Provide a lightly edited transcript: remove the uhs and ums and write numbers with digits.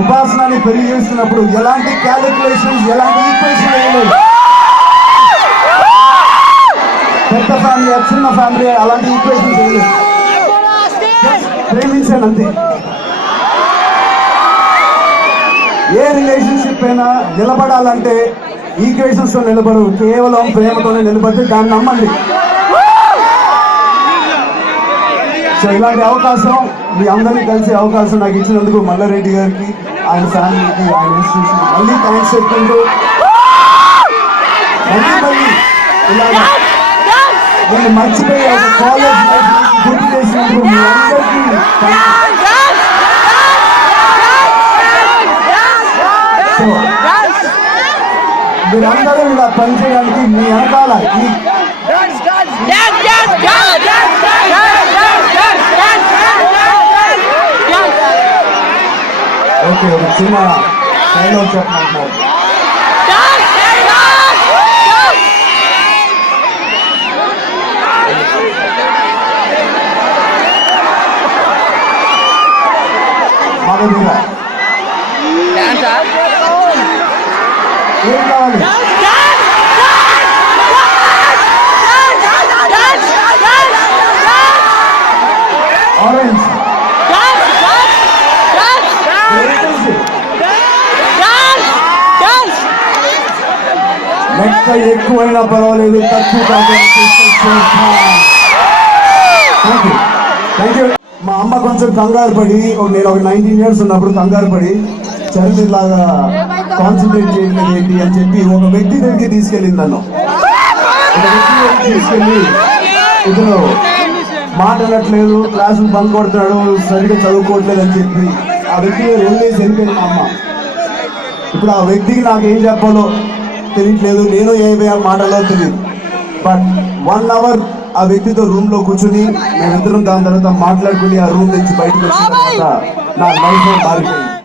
ఉపాసనని పెళ్లి చేస్తున్నప్పుడు ఎలాంటి క్యాలిక్యులేషన్స్, ఎలాంటి ఈక్వేషన్ వేయలేదు. పెద్ద ఫ్యామిలీ, చిన్న ఫ్యామిలీ, అలాంటి ఈక్వేషన్స్ వేయలేదు. ప్రేమించాను అంతే. ఏ రిలేషన్షిప్ అయినా నిలబడాలంటే ఈక్వేషన్స్ తో నిలబడు, కేవలం ప్రేమతోనే నిలబడితే దాన్ని నమ్మండి. సో ఇలాంటి అవకాశం, మీ అందరినీ కలిసే అవకాశం నాకు ఇచ్చినందుకు మల్లారెడ్డి గారికి, ఆయన ఫ్యామిలీకి, ఆయన ఇన్స్టిట్యూషన్ మళ్ళీ థ్యాంక్స్ చెప్తుంటూ, మళ్ళీ ఇలాగా నేను మర్చిపోయి ఒక కాలేజ్ లైఫ్ గుర్తు చేసినందుకు మీ అందరికీ మీరందరూ ఇలా పనిచేయడానికి మీ వెనకాల ఓకే ఒక చిన్న డైలాగ్ చెప్పమంటున్నారు. ఏం కావాలి? ఆరెంజ్ లెక్క ఎక్కువైనా పర్వాలేదు, తక్కువ థ్యాంక్ యూ. మా అమ్మ కొంచెం కంగారు పడి, నేను ఒక 19 years ఉన్నప్పుడు కంగారు పడి చరిత్రలాగా కాన్సన్ట్రేట్ చేయలేదు ఏంటి అని చెప్పి ఒక వ్యక్తి దగ్గరికి తీసుకెళ్ళింది నన్ను. తీసుకెళ్ళి ఇతను మాట్లాడట్లేదు, క్లాసులు బంక్ కొడుతున్నాడు, సరిగ్గా చదువుకోవట్లేదు అని చెప్పి ఆ వ్యక్తి వెళ్ళేసి వెళ్ళిపోయింది మా అమ్మ. ఇప్పుడు ఆ వ్యక్తికి నాకేం చెప్పాలో తెలియట్లేదు, నేను ఏ మాటలో తెలియదు. బట్ 1 hour ఆ వ్యక్తితో రూమ్ లో కూర్చుని మేమిద్దరం దాని తర్వాత మాట్లాడుకుని ఆ రూమ్ నుంచి బయటకు వచ్చిన తర్వాత నా లైఫ్ మారిపోయింది.